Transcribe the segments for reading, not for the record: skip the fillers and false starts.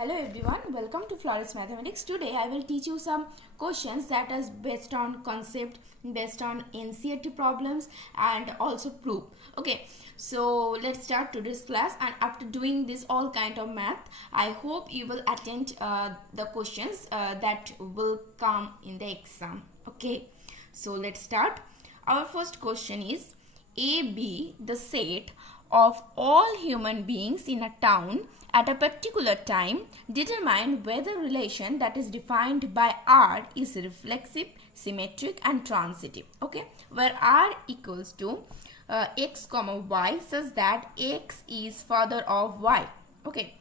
Hello everyone, welcome to Florence Mathematics. Today I will teach you some questions that is based on concept, based on NCERT problems and also proof. Okay, so let's start today's class, and after doing this all kind of math, I hope you will attend the questions that will come in the exam. Okay, so let's start. Our first question is AB, the set of all human beings in a town at a particular time, determine whether relation that is defined by R is reflexive, symmetric and transitive. Okay, where R equals to x comma y such that x is father of y. Okay,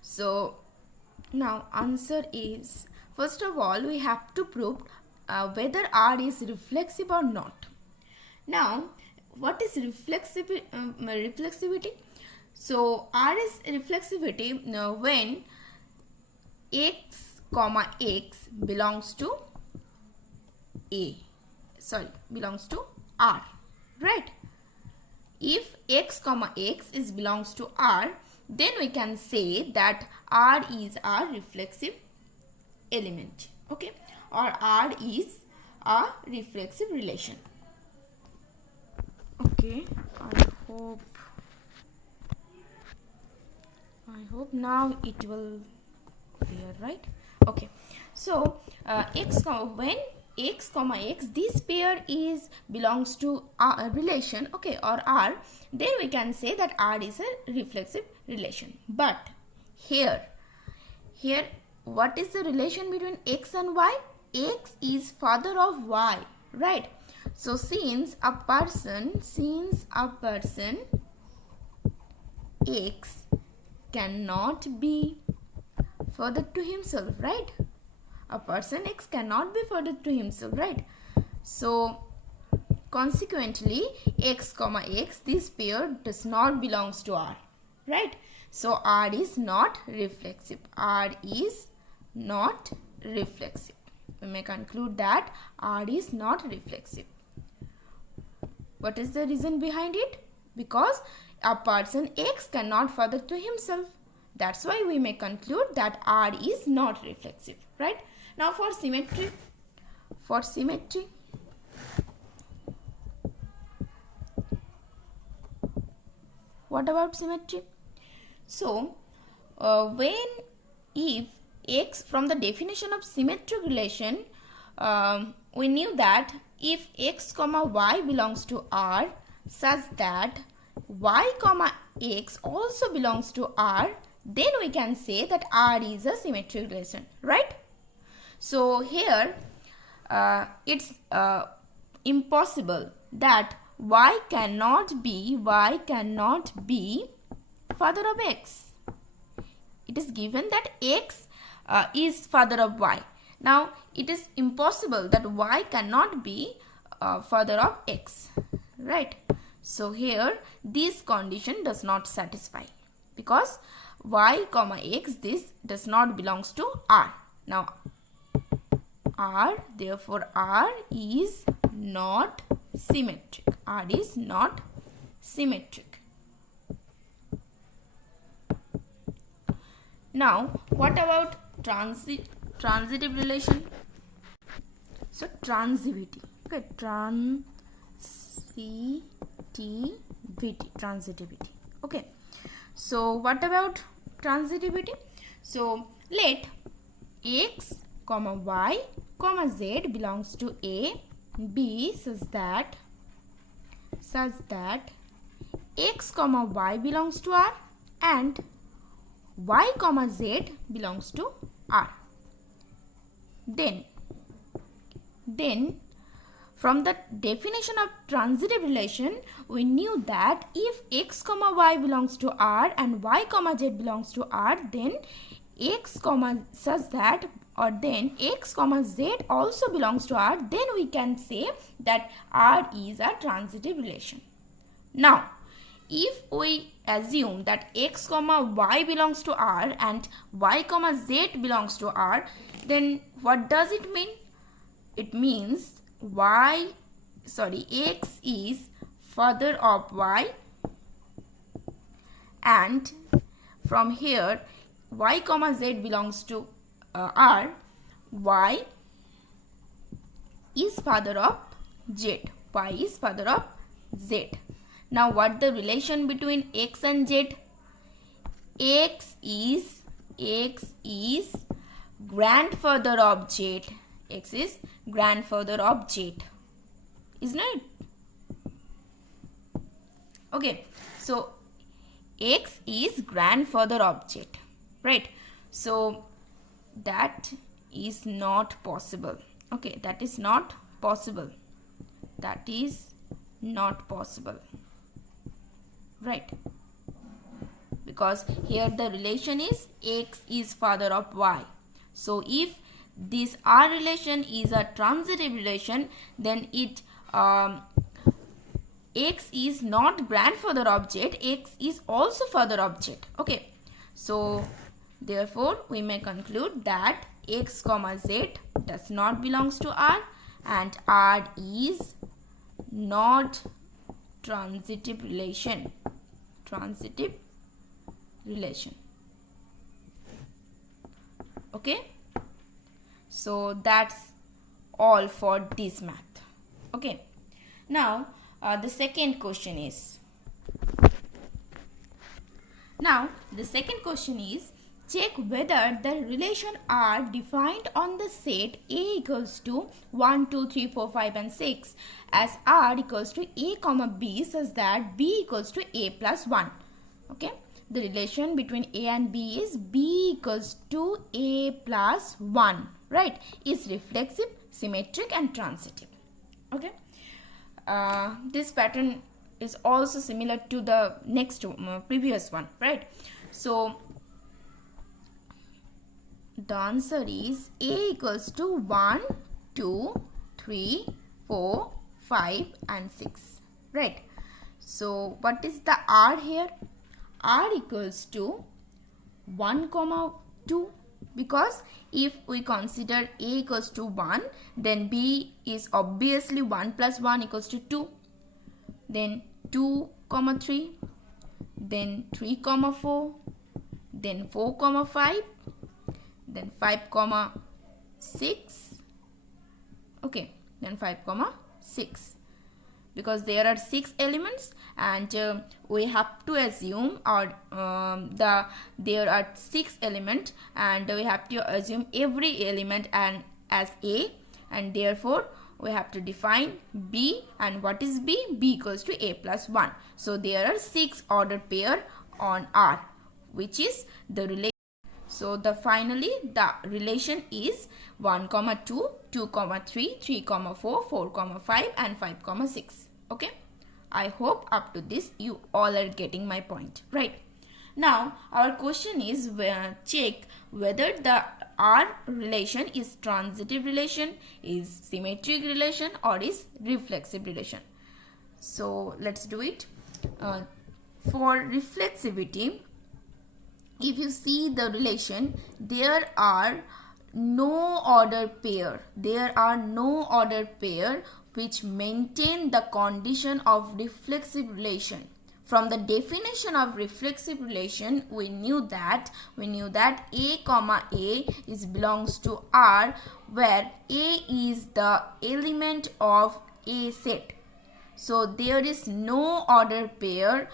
so now answer is, first of all we have to prove whether R is reflexive or not. Now what is reflexivity? So R is reflexivity when x comma x belongs to belongs to R, right? If x comma x is belongs to R, then we can say that R is a reflexive element, okay, or R is a reflexive relation. Okay, I hope now it will clear, right? Okay, so when x comma x, this pair is belongs to a relation, okay, or R, then we can say that R is a reflexive relation. But here what is the relation between x and y? X is father of y, right? So since a person x cannot be further to himself, right? A person x cannot be further to himself, right? So consequently x comma x, this pair does not belongs to R, right? So R is not reflexive. R is not reflexive. We may conclude that R is not reflexive. What is the reason behind it? Because a person x cannot further to himself. That's why we may conclude that R is not reflexive, right? Now for symmetry, what about symmetry? So if x, from the definition of symmetric relation, we knew that if x comma y belongs to R such that y comma x also belongs to R, then we can say that R is a symmetric relation, right? So here it's impossible that y cannot be father of x. It is given that x is father of y. Now it is impossible that y cannot be father of x, right? So here this condition does not satisfy because y comma x, this does not belongs to R. Now therefore R is not symmetric. R is not symmetric. Now what about transitive relation? So transitivity, okay, transitivity, okay. So what about transitivity? So let x comma y comma z belongs to A, B such that x comma y belongs to R and y comma z belongs to R. Then from the definition of transitive relation, we knew that if x comma y belongs to R and y comma z belongs to R, then x comma such that, or then x comma z also belongs to R, then we can say that R is a transitive relation. Now if we assume that x comma y belongs to R and y comma z belongs to R, then what does it mean? It means x is father of y, and from here y comma z belongs to R, y is father of z. Y is father of z. Now what the relation between x and z? X is grandfather of z. X is grandfather of z. Isn't it? Okay. So x is grandfather of z. Right. So that is not possible. Okay. That is not possible. That is not possible. Right. Because here the relation is x is father of y. So if this R relation is a transitive relation, then it x is not grandfather of z, x is also father of z. Okay. So therefore we may conclude that x comma z does not belongs to R, and R is not transitive relation. Transitive relation. Okay. So that's all for this math. Okay. Now the second question is. Check whether the relation R defined on the set A equals to 1, 2, 3, 4, 5 and 6 as R equals to A comma B such that B equals to A plus 1. Okay. The relation between A and B is B equals to A plus 1. Right. Is reflexive, symmetric and transitive. Okay. This pattern is also similar to the next previous one. Right. So the answer is A equals to 1, 2, 3, 4, 5 and 6. Right. So what is the R here? R equals to 1 comma 2, because if we consider A equals to 1, then B is obviously 1 plus 1 equals to 2. Then 2 comma 3, then 3 comma 4, then 4 comma 5, then 5 comma 6. Okay, then 5 comma 6. Because there are 6 elements and we have to assume there are 6 elements and we have to assume every element as A, and therefore we have to define B. And what is B? B equals to A plus 1. So there are 6 order pair on R, which is the relation. So finally the relation is 1 comma 2, 2 comma 3, 3 comma 4, 4 comma 5 and 5 comma 6. Okay. I hope up to this you all are getting my point. Right. Now our question is check whether the R relation is transitive relation, is symmetric relation or is reflexive relation. So let's do it. For reflexivity, if you see the relation, there are no order pair. There are no order pair which maintain the condition of reflexive relation. From the definition of reflexive relation, we knew that A comma A is belongs to R, where A is the element of A set. So there is no order pair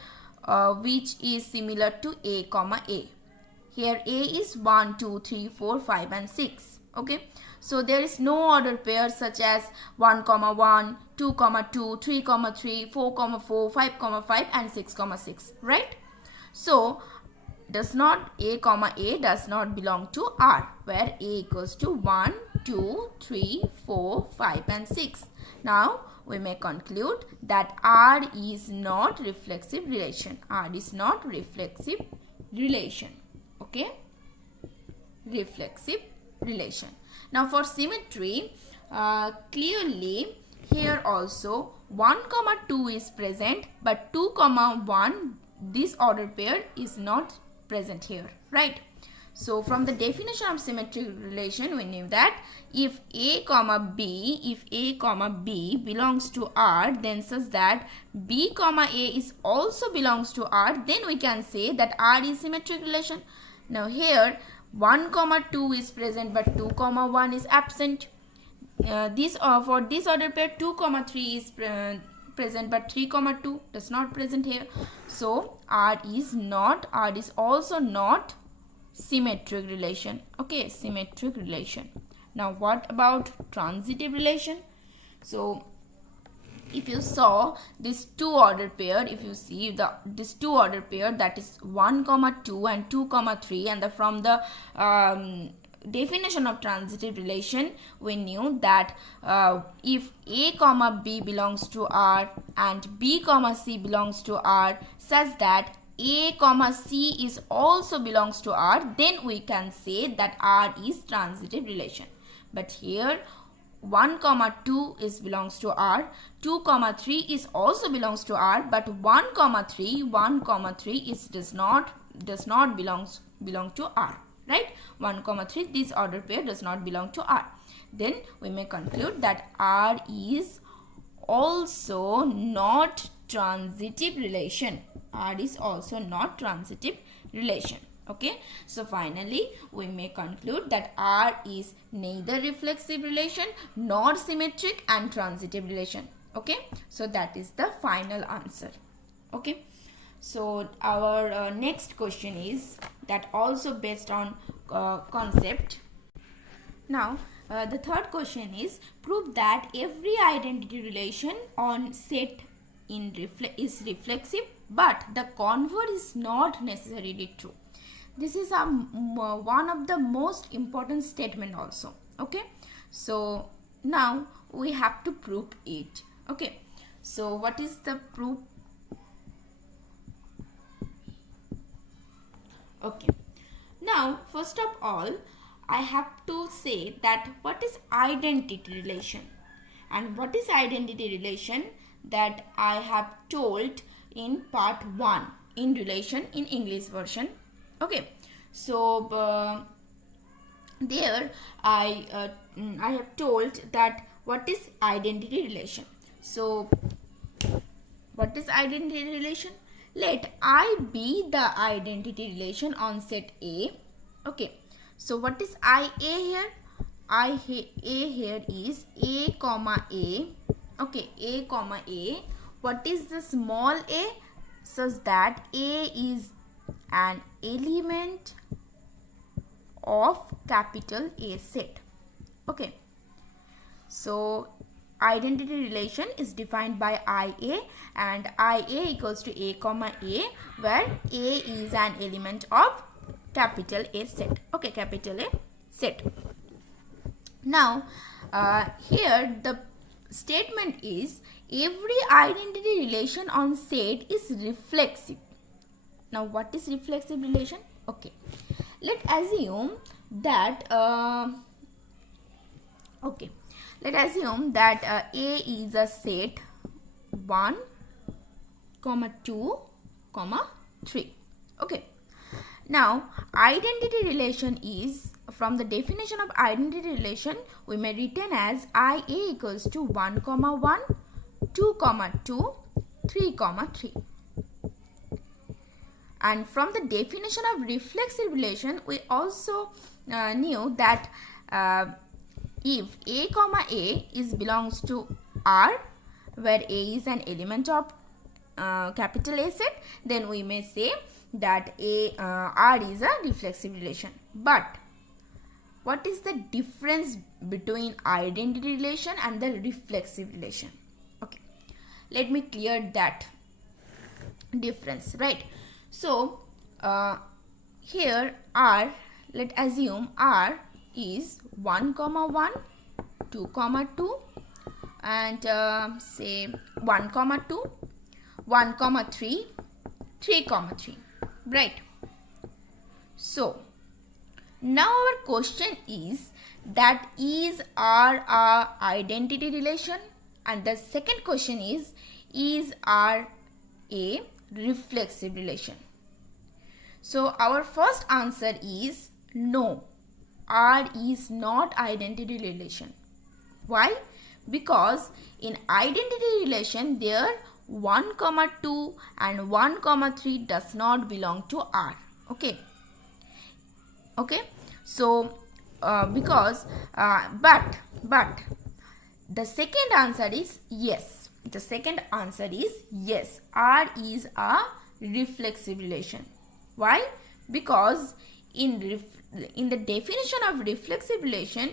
which is similar to A comma A. Here A is 1, 2, 3, 4, 5 and 6. Okay. So there is no order pair such as 1 comma 1, 2 comma 2, 3 comma 3, 4 comma 4, 5 comma 5 and 6 comma 6. Right. So A comma A does not belong to R, where A equals to 1, 2, 3, 4, 5 and 6. Now we may conclude that R is not reflexive relation. R is not reflexive relation. Okay. Reflexive relation. Now for symmetry, clearly here also 1 comma 2 is present, but 2 comma 1, this order pair is not present here. Right. So from the definition of symmetric relation, we knew that if A comma B belongs to R, then such that B comma A is also belongs to R, then we can say that R is symmetric relation. Now here 1 comma 2 is present but 2 comma 1 is absent. For this order pair 2 comma 3 is present but 3 comma 2 does not present here. So R is also not symmetric relation. Okay, symmetric relation. Now what about transitive relation? So if you saw this two order pair, if you see this two order pair, that is 1 comma 2 and 2 comma 3, and from the definition of transitive relation, we knew that if A comma B belongs to R and B comma C belongs to R, such that A comma C is also belongs to R, then we can say that R is transitive relation. But here 1 comma 2 is belongs to R, 2 comma 3 is also belongs to R, but 1 comma 3 is does not belong to R, right? 1 comma 3, this order pair does not belong to R. Then we may conclude that R is also not transitive relation. R is also not transitive relation. Okay, so finally we may conclude that R is neither reflexive relation nor symmetric and transitive relation. Okay, so that is the final answer. Okay, so our next question is that also based on concept. Now the third question is, prove that every identity relation on set is reflexive but the converse is not necessarily true. This is one of the most important statement also. Okay, so now we have to prove it. Okay, so what is the proof? Okay, now first of all I have to say that what is identity relation, and what is identity relation that I have told in part 1 in relation in English version. Okay, so there I have told that what is identity relation. So what is identity relation? Let I be the identity relation on set A. Okay, so what is IA here? A here is A comma A. Okay, A comma A. What is the small a? Such that A is an element of capital A set. Okay, so identity relation is defined by IA, and IA equals to A comma A, where A is an element of capital A set. Okay, capital A set. Now here the statement is every identity relation on set is reflexive. Now what is reflexive relation? Okay, let's assume that A is a set 1, 2, 3. Okay, now identity relation is, from the definition of identity relation, we may retain as IA equals to 1, 1, 2, 2, 3, 3. And from the definition of reflexive relation, we also knew that if A comma A is belongs to R, where A is an element of capital A set, then we may say that R is a reflexive relation. But what is the difference between identity relation and the reflexive relation? Okay, let me clear that difference, right? So here R, let's assume R is 1, 1, 2, 2, and say 1, 2, 1, 3, 3, 3, right? So now our question is that is R a identity relation, and the second question is R a reflexive relation? So our first answer is no, R is not identity relation. Why? Because in identity relation there 1, 2 and 1, 3 does not belong to R. Okay. Okay, so because but the second answer is yes. The second answer is yes. R is a reflexive relation. Why? Because in the definition of reflexive relation,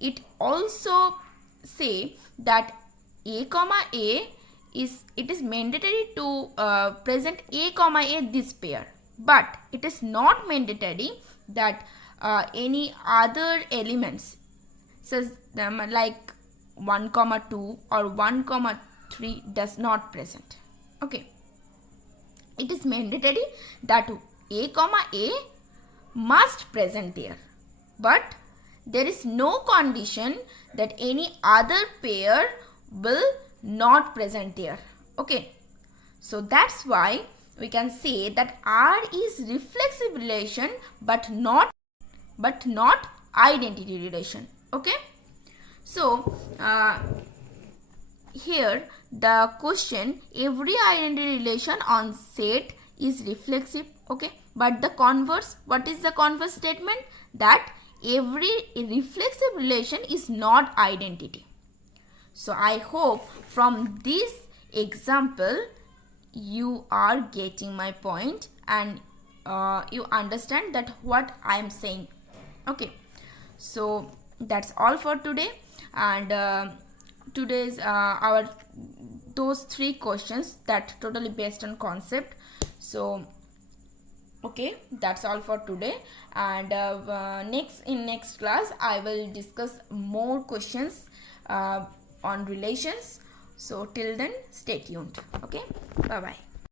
it also say that a comma a is mandatory to present a comma a this pair, but it is not mandatory that any other elements says like 1 comma 2 or 1 comma 3 does not present. Okay, it is mandatory that a comma a must present there, but there is no condition that any other pair will not present there. Okay, so that's why we can say that R is reflexive relation but not identity relation. Okay, so here the question, every identity relation on set is reflexive. Okay, but the converse, what is the converse statement? That every reflexive relation is not identity. So I hope from this example you are getting my point and you understand that what I am saying. Okay, so that's all for today, and today's our those 3 questions that totally based on concept. So okay, that's all for today, and next class I will discuss more questions on relations. So till then, stay tuned. Okay, bye bye.